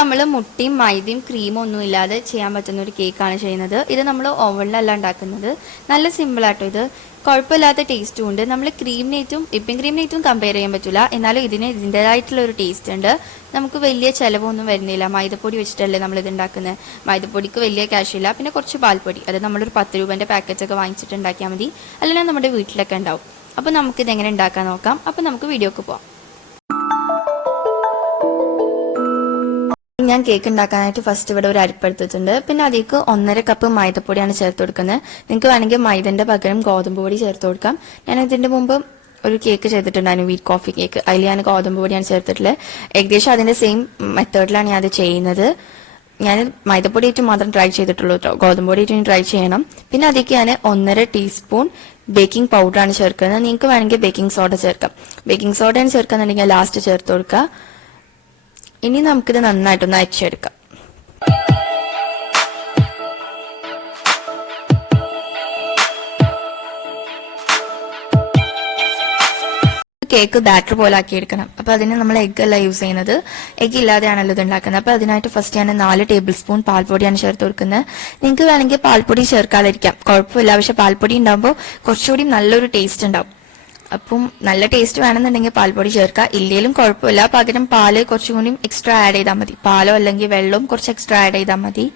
നമ്മൾ മുട്ടയും മൈദയും ക്രീമും ഒന്നും ഇല്ലാതെ ചെയ്യാൻ പറ്റുന്ന ഒരു കേക്കാണ് ചെയ്യുന്നത്. ഇത് നമ്മൾ ഓവനിലല്ല ഉണ്ടാക്കുന്നത്. നല്ല സിമ്പിളാട്ടോ ഇത്. കുഴപ്പമില്ലാത്ത ടേസ്റ്റും ഉണ്ട്. നമ്മൾ ക്രീമിനേറ്റും വിപ്പിംഗ് ക്രീമിനേറ്റും കമ്പയർ ചെയ്യാൻ പറ്റില്ല. എന്നാലും ഇതിൻ്റെതായിട്ടുള്ള ഒരു ടേസ്റ്റ് ഉണ്ട്. നമുക്ക് വലിയ ചിലവൊന്നും വരുന്നില്ല. മൈദപ്പൊടി വെച്ചിട്ടല്ലേ നമ്മളിത് ഉണ്ടാക്കുന്നത്. മൈദപ്പൊടിക്ക് വലിയ ക്യാഷ് ഇല്ല. പിന്നെ കുറച്ച് പാൽപ്പൊടി, അത് നമ്മളൊരു 10 രൂപേൻ്റെ പാക്കറ്റൊക്കെ വാങ്ങിച്ചിട്ട് ഉണ്ടാക്കിയാൽ മതി. അല്ലെങ്കിൽ നമ്മുടെ വീട്ടിലൊക്കെ ഉണ്ടാവും. അപ്പോൾ നമുക്കിത് എങ്ങനെ ഉണ്ടാക്കാൻ നോക്കാം. അപ്പോൾ നമുക്ക് വീഡിയോക്ക് പോകാം. ഞാൻ കേക്ക് ഉണ്ടാക്കാനായിട്ട് ഫസ്റ്റ് ഇവിടെ ഒരു അരിപ്പെടുത്തിട്ടുണ്ട്. പിന്നെ അതിലേക്ക് 1.5 കപ്പ് മൈദപ്പൊടിയാണ് ചേർത്ത് കൊടുക്കുന്നത്. നിങ്ങൾക്ക് വേണമെങ്കിൽ മൈദന്റെ പകരം ഗോതമ്പ് പൊടി ചേർത്ത് കൊടുക്കാം. ഞാൻ ഇതിന്റെ മുമ്പ് ഒരു കേക്ക് ചെയ്തിട്ടുണ്ടായിരുന്നു, വീറ്റ് കോഫി കേക്ക്. അതിൽ ഞാൻ ഗോതമ്പ് പൊടിയാണ് ചേർത്തിട്ടുള്ളത്. ഏകദേശം അതിന്റെ സെയിം മെത്തേഡിലാണ് ഞാൻ അത് ചെയ്യുന്നത്. ഞാൻ മൈദപ്പൊടി ആയിട്ട് മാത്രം ട്രൈ ചെയ്തിട്ടുള്ളൂ കേട്ടോ. ഗോതമ്പ് പൊടി ആയിട്ട് ട്രൈ ചെയ്യണം. പിന്നെ അതിലേക്ക് ഞാൻ 1.5 ടീസ്പൂൺ ബേക്കിംഗ് പൗഡറാണ് ചേർക്കുന്നത്. നിങ്ങൾക്ക് വേണമെങ്കിൽ ബേക്കിംഗ് സോഡ ചേർക്കാം. ബേക്കിംഗ് സോഡയാണ് ചേർക്കാന്നുണ്ടെങ്കിൽ ലാസ്റ്റ് ചേർത്ത് കൊടുക്കുക. ഇനി നമുക്കിത് നന്നായിട്ടൊന്ന് അരിച്ചെടുക്കാം. കേക്ക് ബാറ്റർ പോലെ ആക്കിയെടുക്കണം. അപ്പൊ അതിന് നമ്മൾ എഗ് അല്ല യൂസ് ചെയ്യുന്നത്. എഗ് ഇല്ലാതെയാണല്ലോ ഇത് ഉണ്ടാക്കുന്നത്. അപ്പൊ അതിനായിട്ട് ഫസ്റ്റ് ഞാൻ 4 ടേബിൾ സ്പൂൺ പാൽപ്പൊടിയാണ് ചേർത്ത് കൊടുക്കുന്നത്. നിങ്ങൾക്ക് വേണമെങ്കിൽ പാൽപ്പൊടി ചേർക്കാതിരിക്കാം, കുഴപ്പമില്ല. പക്ഷെ പാൽപ്പൊടി ഉണ്ടാകുമ്പോൾ കുറച്ചുകൂടി നല്ലൊരു ടേസ്റ്റ് ഉണ്ടാവും. അപ്പം നല്ല ടേസ്റ്റ് വേണമെന്നുണ്ടെങ്കിൽ പാൽപ്പൊടി ചേർക്കുക. ഇല്ലെങ്കിലും കുഴപ്പമില്ല. പകരം പാല് കുറച്ചും കൂടി എക്സ്ട്രാ ആഡ് ചെയ്താൽ മതി. പാലോ അല്ലെങ്കിൽ വെള്ളവും കുറച്ച് എക്സ്ട്രാ ആഡ് ചെയ്താൽ മതി.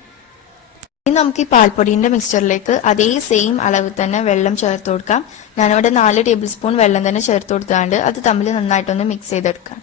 ഇനി നമുക്ക് ഈ പാൽപ്പൊടിന്റെ മിക്സ്ചറിലേക്ക് അതേ സെയിം അളവ് തന്നെ വെള്ളം ചേർത്ത് കൊടുക്കാം. ഞാനിവിടെ 4 ടേബിൾ സ്പൂൺ വെള്ളം തന്നെ ചേർത്ത് കൊടുത്താണ്ട് അത് തമ്മിൽ നന്നായിട്ടൊന്ന് മിക്സ് ചെയ്തെടുക്കാം.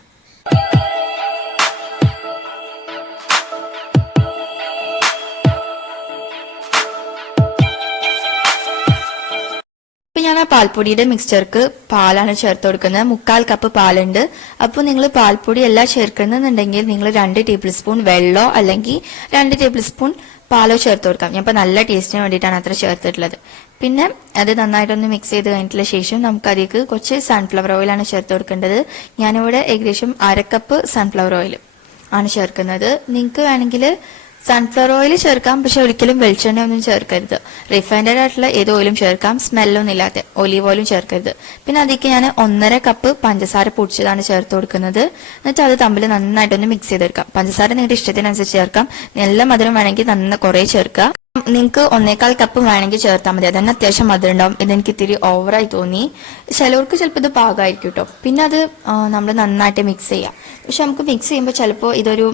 ഞാൻ ആ പാൽപ്പൊടിയുടെ മിക്സ്ചർക്ക് പാലാണ് ചേർത്ത് കൊടുക്കുന്നത്. 3/4 കപ്പ് പാലുണ്ട്. അപ്പോൾ നിങ്ങൾ പാൽപ്പൊടി എല്ലാം ചേർക്കുന്നുണ്ടെങ്കിൽ നിങ്ങൾ 2 ടേബിൾ സ്പൂൺ വെള്ളമോ അല്ലെങ്കിൽ 2 ടേബിൾ സ്പൂൺ പാലോ ചേർത്ത് കൊടുക്കാം. ഞാൻ ഇപ്പോൾ നല്ല ടേസ്റ്റിന് വേണ്ടിയിട്ടാണ് അത്ര ചേർത്തിട്ടുള്ളത്. പിന്നെ അത് നന്നായിട്ടൊന്ന് മിക്സ് ചെയ്ത് കഴിഞ്ഞിട്ടുള്ള ശേഷം നമുക്ക് അതിലേക്ക് കുറച്ച് സൺഫ്ലവർ ഓയിലാണ് ചേർത്ത് കൊടുക്കേണ്ടത്. ഞാനിവിടെ ഏകദേശം 1/2 കപ്പ് സൺഫ്ലവർ ഓയിൽ ആണ് ചേർക്കുന്നത്. നിങ്ങൾക്ക് വേണമെങ്കിൽ സൺഫ്ലവർ ഓയിൽ ചേർക്കാം, പക്ഷെ ഒരിക്കലും വെളിച്ചെണ്ണ ഒന്നും ചേർക്കരുത്. റിഫൈൻഡ് ആയിട്ടുള്ള ഏത് ഓയിലും ചേർക്കാം, സ്മെല്ലൊന്നും ഇല്ലാത്ത ഒലീവ് ഓയിലും ചേർക്കരുത്. പിന്നെ അതിലേക്ക് ഞാൻ 1.5 കപ്പ് പഞ്ചസാര പൊടിച്ചതാണ് ചേർത്ത് കൊടുക്കുന്നത്. എന്നിട്ട് അത് തമ്മിൽ നന്നായിട്ടൊന്ന് മിക്സ് ചെയ്തെടുക്കാം. പഞ്ചസാര നിങ്ങളുടെ ഇഷ്ടത്തിനനുസരിച്ച് ചേർക്കാം. നല്ല മധുരം വേണമെങ്കിൽ കുറേ ചേർക്കുക. നിങ്ങൾക്ക് 1/4 കപ്പ് വേണമെങ്കിൽ ചേർത്താൽ മതി. അതന്നെ അത്യാവശ്യം മധുരം ഉണ്ടാവും. ഇതെനിക്ക് ഇത്തിരി ഓവറായി തോന്നി. ചിലവർക്ക് ചിലപ്പോൾ ഇത് പാകമായിരിക്കും കേട്ടോ. പിന്നെ അത് നമ്മൾ നന്നായിട്ട് മിക്സ് ചെയ്യാം. പക്ഷെ നമുക്ക് മിക്സ് ചെയ്യുമ്പോൾ ചിലപ്പോൾ ഇതൊരു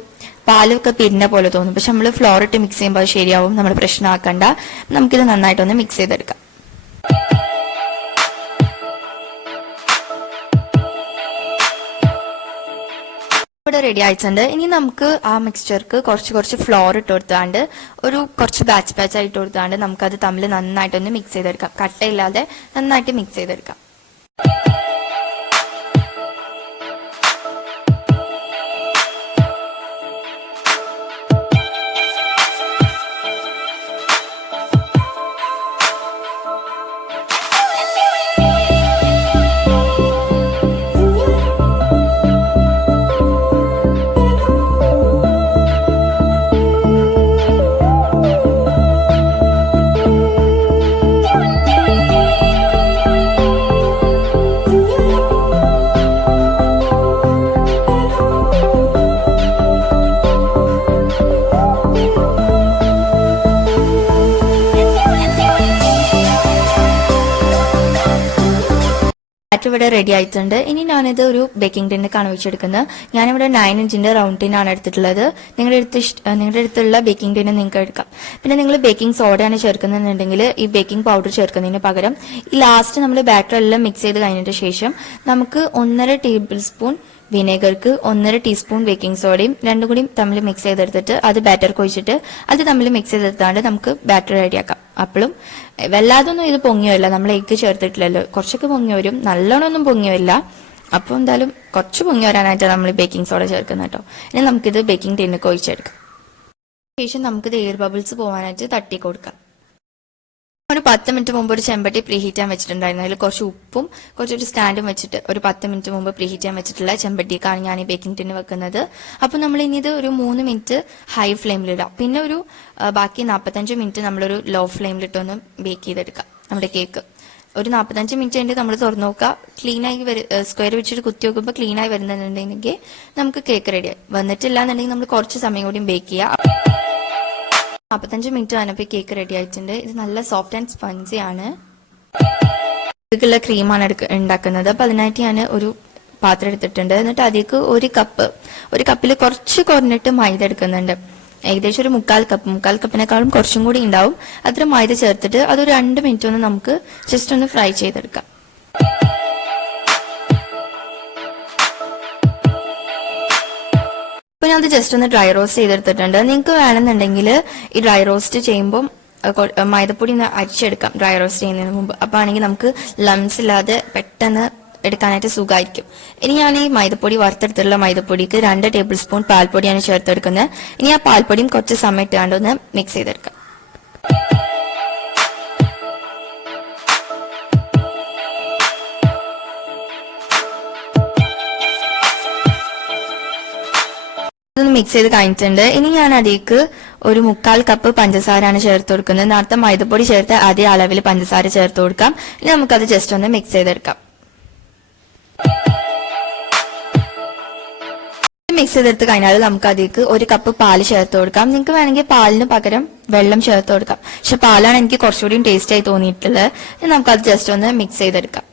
പാലൊക്കെ പിരിഞ്ഞ പോലെ തോന്നും. പക്ഷെ നമ്മൾ ഫ്ലോർ ഇട്ട് മിക്സ് ചെയ്യുമ്പോൾ അത് ശരിയാവും. നമ്മൾ പ്രശ്നമാക്കണ്ട. നമുക്കിത് നന്നായിട്ടൊന്ന് മിക്സ് ചെയ്തെടുക്കാം. ഇവിടെ റെഡി ആയിട്ടുണ്ട്. ഇനി നമുക്ക് ആ മിക്സ്ചർക്ക് കുറച്ച് ഫ്ലോർ ഇട്ട് കൊടുത്താണ്ട് കുറച്ച് ബാച്ച് ആയിട്ട് കൊടുത്താണ്ട് നമുക്കത് തമ്മിൽ നന്നായിട്ടൊന്ന് മിക്സ് ചെയ്തെടുക്കാം. കട്ടയില്ലാതെ നന്നായിട്ട് മിക്സ് ചെയ്തെടുക്കാം. ബാറ്റർ ഇവിടെ റെഡി ആയിട്ടുണ്ട്. ഇനി ഞാനിത് ഒരു ബേക്കിംഗ് ടിന്നിലേക്കാണ് വെച്ചെടുക്കുന്നത്. ഞാനിവിടെ 9 ഇഞ്ചിന്റെ റൗണ്ട് ടിന്നാണ് എടുത്തിട്ടുള്ളത്. നിങ്ങളുടെ അടുത്തുള്ള ബേക്കിംഗ് ടിന്ന് നിങ്ങൾക്ക് എടുക്കാം. പിന്നെ നിങ്ങൾ ബേക്കിംഗ് സോഡയാണ് ചേർക്കുന്നുണ്ടെങ്കിൽ ഈ ബേക്കിംഗ് പൗഡർ ചേർക്കുന്നതിന് പകരം ഈ ലാസ്റ്റ് നമ്മൾ ബാറ്റർ എല്ലാം മിക്സ് ചെയ്ത് കഴിഞ്ഞിട്ട് ശേഷം നമുക്ക് 1.5 ടേബിൾ സ്പൂൺ വിനേഗർക്ക് 1.5 ടീസ്പൂൺ ബേക്കിംഗ് സോഡയും രണ്ടും കൂടി തമ്മിൽ മിക്സ് ചെയ്തെടുത്തിട്ട് അത് ബാറ്റർക്ക് ഒഴിച്ചിട്ട് അത് തമ്മിൽ മിക്സ് ചെയ്തെടുത്താണ്ട് നമുക്ക് ബാറ്റർ റെഡിയാക്കാം. അപ്പോഴും വല്ലാതൊന്നും ഇത് പൊങ്ങി വരില്ല. നമ്മൾ എഗ്ഗ് ചേർത്തിട്ടില്ലല്ലോ. കുറച്ചൊക്കെ പൊങ്ങി വരും, നല്ലോണം ഒന്നും പൊങ്ങി വരില്ല. അപ്പോൾ എന്തായാലും കുറച്ച് പൊങ്ങി വരാനായിട്ട് നമ്മൾ ബേക്കിംഗ് സോഡ ചേർക്കുന്നത് കേട്ടോ. ഇനി നമുക്കിത് ബേക്കിംഗ് ടിന്നിലേക്ക് ഒഴിച്ചെടുക്കാം. ശേഷം നമുക്കിത് എയർ ബബിൾസ് പോകാനായിട്ട് തട്ടി കൊടുക്കാം. ഒരു 10 മിനിറ്റ് മുമ്പ് ഒരു ചെമ്പട്ടി പ്രീഹീറ്റ് ചെയ്യാൻ വെച്ചിട്ടുണ്ടായിരുന്നു. അതിൽ കുറച്ച് ഉപ്പും കുറച്ചൊരു സ്റ്റാൻഡും വെച്ചിട്ട് ഒരു 10 മിനിറ്റ് മുമ്പ് പ്രീഹീറ്റ് ചെയ്യാൻ വെച്ചിട്ടുള്ള ചെമ്പട്ടിക്കാണ് ഞാൻ ഈ ബേക്കിംഗ് ടിന്ന് വെക്കുന്നത്. അപ്പോൾ നമ്മൾ ഇനി ഇത് ഒരു 3 മിനിറ്റ് ഹൈ ഫ്ലെയിമിലിടാം. പിന്നെ ബാക്കി 45 മിനിറ്റ് നമ്മളൊരു ലോ ഫ്ലെയിമിലിട്ടൊന്ന് ബേക്ക് ചെയ്തെടുക്കാം നമ്മുടെ കേക്ക്. ഒരു 45 മിനിറ്റ് കഴിഞ്ഞിട്ട് നമ്മൾ തുറന്നു നോക്കുക. ക്ലീനായി സ്ക്വയർ വെച്ചിട്ട് കുത്തി നോക്കുമ്പോൾ ക്ലീനായി വരുന്നുണ്ടെങ്കിൽ നമുക്ക് കേക്ക് റെഡിയായി. വന്നിട്ടില്ല എന്നുണ്ടെങ്കിൽ നമ്മൾ കുറച്ച് സമയം കൂടി ബേക്ക് ചെയ്യുക. 45 മിനിറ്റ് ആയപ്പോൾ കേക്ക് റെഡി ആയിട്ടുണ്ട്. ഇത് നല്ല സോഫ്റ്റ് ആൻഡ് സ്പഞ്ചി ആണ്. ഇതിലുള്ള ക്രീമാണ് ഉണ്ടാക്കുന്നത്. അപ്പൊ അതിനായിട്ട് ഞാൻ ഒരു പാത്രം എടുത്തിട്ടുണ്ട്. എന്നിട്ട് അതിലേക്ക് ഒരു കപ്പിൽ കുറച്ച് കുറഞ്ഞിട്ട് മൈദ എടുക്കുന്നുണ്ട്. ഏകദേശം ഒരു 1/4 കപ്പിനേക്കാളും കുറച്ചും കൂടി ഉണ്ടാവും. അത്ര മൈദ ചേർത്തിട്ട് അതൊരു 2 മിനിറ്റ് ഒന്ന് നമുക്ക് ജസ്റ്റ് ഒന്ന് ഫ്രൈ ചെയ്തെടുക്കാം. അപ്പൊ ഞാൻ അത് ജസ്റ്റ് ഒന്ന് ഡ്രൈ റോസ്റ്റ് ചെയ്തെടുത്തിട്ടുണ്ട്. നിങ്ങൾക്ക് വേണമെന്നുണ്ടെങ്കിൽ ഈ ഡ്രൈ റോസ്റ്റ് ചെയ്യുമ്പോൾ മൈദപ്പൊടി ഒന്ന് അരിച്ചെടുക്കാം ഡ്രൈ റോസ്റ്റ് ചെയ്യുന്നതിന് മുമ്പ്. അപ്പൊ ആണെങ്കിൽ നമുക്ക് ലംസ് ഇല്ലാതെ പെട്ടെന്ന് എടുക്കാനായിട്ട് സുഖമായിരിക്കും. ഇനി ഞാൻ ഈ മൈദപ്പൊടി വറുത്തെടുത്തിട്ടുള്ള മൈദപ്പൊടിക്ക് 2 ടേബിൾ സ്പൂൺ പാൽപ്പൊടിയാണ് ചേർത്തെടുക്കുന്നത്. ഇനി ആ പാൽപ്പൊടിയും കുറച്ച് സമയം ഇട്ടാണ്ട് ഒന്ന് മിക്സ് ചെയ്തെടുക്കാം. ഇതൊന്ന് മിക്സ് ചെയ്ത് കഴിഞ്ഞിട്ടുണ്ട്. ഇനി ഞാൻ അതിലേക്ക് ഒരു 1/4 കപ്പ് പഞ്ചസാരയാണ് ചേർത്ത് കൊടുക്കുന്നത്. നേരത്തെ മൈദപ്പൊടി ചേർത്ത് അതേ അളവിൽ പഞ്ചസാര ചേർത്ത് കൊടുക്കാം. ഇനി നമുക്കത് ജസ്റ്റ് ഒന്ന് മിക്സ് ചെയ്തെടുക്കാം. മിക്സ് ചെയ്തെടുത്ത് കഴിഞ്ഞാൽ നമുക്ക് അതിലേക്ക് 1 കപ്പ് പാല് ചേർത്ത് കൊടുക്കാം. നിങ്ങൾക്ക് വേണമെങ്കിൽ പാലിന് പകരം വെള്ളം ചേർത്ത് കൊടുക്കാം. പക്ഷെ പാലാണ് എനിക്ക് കുറച്ചുകൂടി ടേസ്റ്റ് ആയി തോന്നിയിട്ടുള്ളത്. ഇനി നമുക്കത് ജസ്റ്റ് ഒന്ന് മിക്സ് ചെയ്തെടുക്കാം.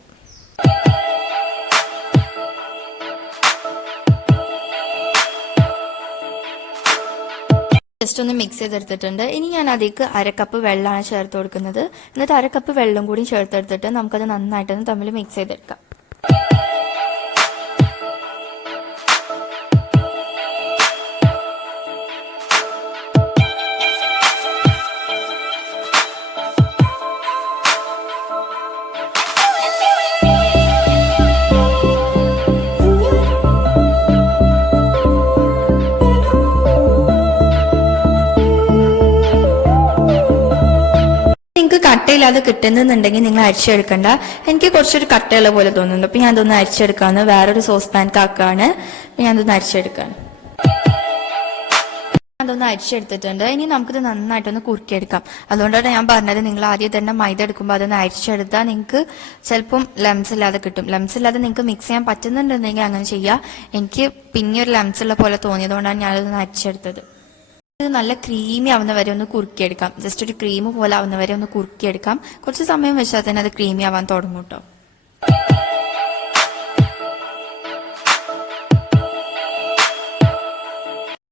ജസ്റ്റ് ഒന്ന് മിക്സ് ചെയ്തെടുത്തിട്ടുണ്ട്. ഇനി ഞാൻ അതിലേക്ക് 1/2 കപ്പ് വെള്ളമാണ് ചേർത്ത് കൊടുക്കുന്നത്. എന്നിട്ട് 1/2 കപ്പ് വെള്ളം കൂടി ചേർത്തെടുത്തിട്ട് നമുക്കത് നന്നായിട്ടൊന്ന് തമ്മിൽ മിക്സ് ചെയ്തെടുക്കാം. നിങ്ങൾക്ക് കട്ടയില്ലാതെ കിട്ടുന്നുണ്ടെങ്കിൽ നിങ്ങൾ അരിച്ചെടുക്കണ്ട. എനിക്ക് കുറച്ചൊരു കട്ടയുള്ള പോലെ തോന്നുന്നുണ്ട്. അപ്പൊ ഞാൻ അതൊന്ന് അരിച്ചെടുക്കാന്ന് വേറൊരു സോസ് പാൻക്ക് ആക്കാണ്. ഞാൻ അതൊന്ന് അരിച്ചെടുക്കാണ്. അതൊന്ന് അരിച്ചെടുത്തിട്ടുണ്ട്. ഇനി നമുക്കിത് നന്നായിട്ടൊന്ന് കുറുക്കിയെടുക്കാം. അതുകൊണ്ടാണ് ഞാൻ പറഞ്ഞത് നിങ്ങൾ ആദ്യം തന്നെ മൈദ എടുക്കുമ്പോൾ അതൊന്ന് അരിച്ചെടുത്താൽ നിങ്ങൾക്ക് ചിലപ്പം ലംസ് ഇല്ലാതെ കിട്ടും. ലംസ് ഇല്ലാതെ നിങ്ങൾക്ക് മിക്സ് ചെയ്യാൻ പറ്റുന്നുണ്ടെങ്കിൽ അങ്ങനെ ചെയ്യാം. എനിക്ക് പിന്നെ ഒരു ലംസ് ഉള്ള പോലെ തോന്നിയതുകൊണ്ടാണ് ഞാനതൊന്ന് അരിച്ചെടുത്തത്. ഇത് നല്ല ക്രീമി ആവുന്ന വരെ ഒന്ന് കുറുക്കിയെടുക്കാം. ജസ്റ്റ് ഒരു ക്രീം പോലെ ആവുന്ന വരെ ഒന്ന് കുറുക്കിയെടുക്കാം. കുറച്ച് സമയം വെച്ചാൽ തന്നെ അത് ക്രീമി ആവാൻ തുടങ്ങും കേട്ടോ.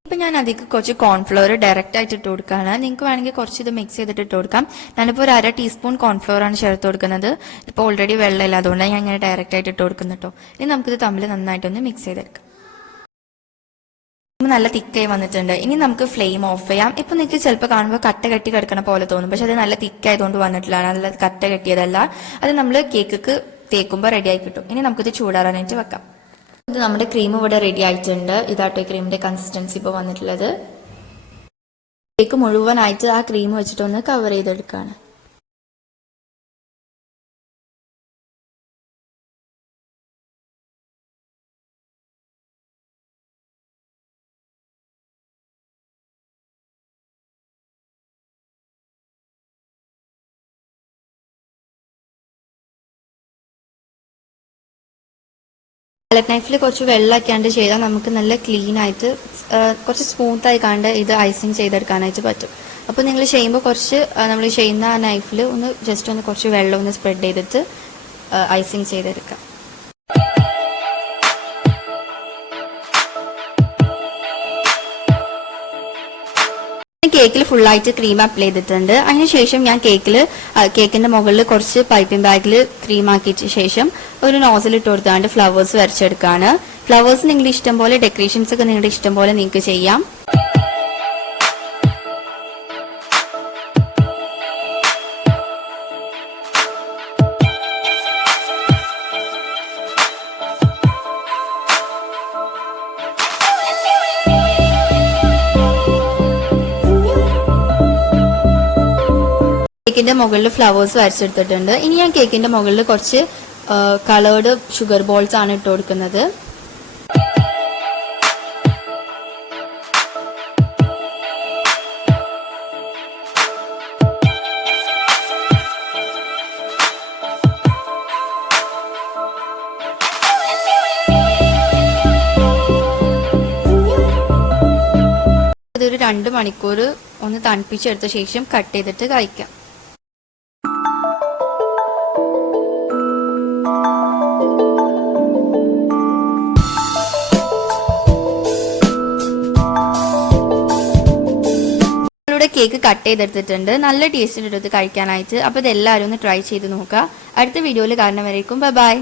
ഇപ്പൊ ഞാൻ അതിലേക്ക് കുറച്ച് കോൺഫ്ലോർ ഡയറക്റ്റ് ആയിട്ട് ഇട്ട് കൊടുക്കുകയാണ്. നിങ്ങൾക്ക് വേണമെങ്കിൽ കുറച്ച് ഇത് മിക്സ് ചെയ്തിട്ട് ഇട്ട് കൊടുക്കാം. ഞാനിപ്പോൾ ഒരു 1/2 ടീസ്പൂൺ കോൺഫ്ലോർ ആണ് ചേർത്ത് കൊടുക്കുന്നത്. ഇപ്പോൾ ഓൾറെഡി വെള്ളമില്ല, അതുകൊണ്ടാണ് ഞാൻ ഇങ്ങനെ ഡയറക്റ്റ് ആയിട്ട് ഇട്ട് കൊടുക്കുന്നത് കേട്ടോ. ഇനി നമുക്കിത് തമ്മിൽ നന്നായിട്ടൊന്ന് മിക്സ് ചെയ്തെടുക്കാം. നല്ല തിക്കായി വന്നിട്ടുണ്ട്. ഇനി നമുക്ക് ഫ്ലെയിം ഓഫ് ചെയ്യാം. ഇപ്പൊ നിങ്ങൾക്ക് ചിലപ്പോൾ കാണുമ്പോൾ കട്ട കെട്ടി കിടക്കണ പോലെ തോന്നും. പക്ഷെ അത് നല്ല തിക്കായതുകൊണ്ട് വന്നിട്ടില്ല, നല്ല കട്ട കെട്ടിയതല്ല. അത് നമ്മൾ കേക്ക് തേക്കുമ്പോൾ റെഡി ആയി കിട്ടും. ഇനി നമുക്കിത് ചൂടാറാനായിട്ട് വെക്കാം. ഇത് നമ്മുടെ ക്രീം ഇവിടെ റെഡി ആയിട്ടുണ്ട്. ഇതാട്ടോ ക്രീമിന്റെ കൺസിസ്റ്റൻസി ഇപ്പോൾ വന്നിട്ടുള്ളത്. കേക്ക് മുഴുവനായിട്ട് ആ ക്രീം വെച്ചിട്ടൊന്ന് കവർ ചെയ്തെടുക്കുകയാണ്. പാലറ്റ് നൈഫിൽ കുറച്ച് വെള്ളമൊക്കെയാണ്ട് ചെയ്താൽ നമുക്ക് നല്ല ക്ലീൻ ആയിട്ട് കുറച്ച് സ്മൂത്ത് ആയി കണ്ട് ഇത് ഐസിങ് ചെയ്തെടുക്കാനായിട്ട് പറ്റും. അപ്പോൾ നിങ്ങൾ ചെയ്യുമ്പോൾ കുറച്ച് നമ്മൾ ചെയ്യുന്ന ആ നൈഫിൽ ഒന്ന് ജസ്റ്റ് ഒന്ന് കുറച്ച് വെള്ളം ഒന്ന് സ്പ്രെഡ് ചെയ്തിട്ട് ഐസിങ് ചെയ്തെടുക്കാം. കേക്കിൽ ഫുള്ളായിട്ട് ക്രീം അപ്ലൈ ചെയ്തിട്ടുണ്ട്. അതിനുശേഷം ഞാൻ കേക്കിന്റെ മുകളിൽ കുറച്ച് പൈപ്പിംഗ് ബാഗിൽ ക്രീം ആക്കിയിട്ട് ശേഷം ഒരു നോസിൽ ഇട്ട് കൊടുത്താണ്ട് ഫ്ലവേഴ്സ് വരച്ചെടുക്കുകയാണ്. ഫ്ലവേഴ്സ് നിങ്ങളുടെ ഇഷ്ടം പോലെ, ഡെക്കറേഷൻസ് ഒക്കെ നിങ്ങളുടെ ഇഷ്ടം പോലെ നിങ്ങൾക്ക് ചെയ്യാം. കേക്കിന്റെ മുകളിൽ ഫ്ലവേഴ്സ് വരച്ചെടുത്തിട്ടുണ്ട്. ഇനി ഞാൻ കേക്കിന്റെ മുകളിൽ കുറച്ച് കളേർഡ് ഷുഗർ ബോൾസ് ആണ് ഇട്ട് കൊടുക്കുന്നത്. ഇതൊരു 2 മണിക്കൂർ ഒന്ന് തണുപ്പിച്ചെടുത്ത ശേഷം കട്ട് ചെയ്തിട്ട് കഴിക്കാം. കേക്ക് കട്ട് ചെയ്തെടുത്തിട്ടുണ്ട്. നല്ല ടേസ്റ്റ് എടുത്ത് കഴിക്കാനായിട്ട്. അപ്പോൾ ഇതെല്ലാവരും ഒന്ന് ട്രൈ ചെയ്ത് നോക്കുക. അടുത്ത വീഡിയോയിൽ കാണുന്നവരേക്കും ബൈ.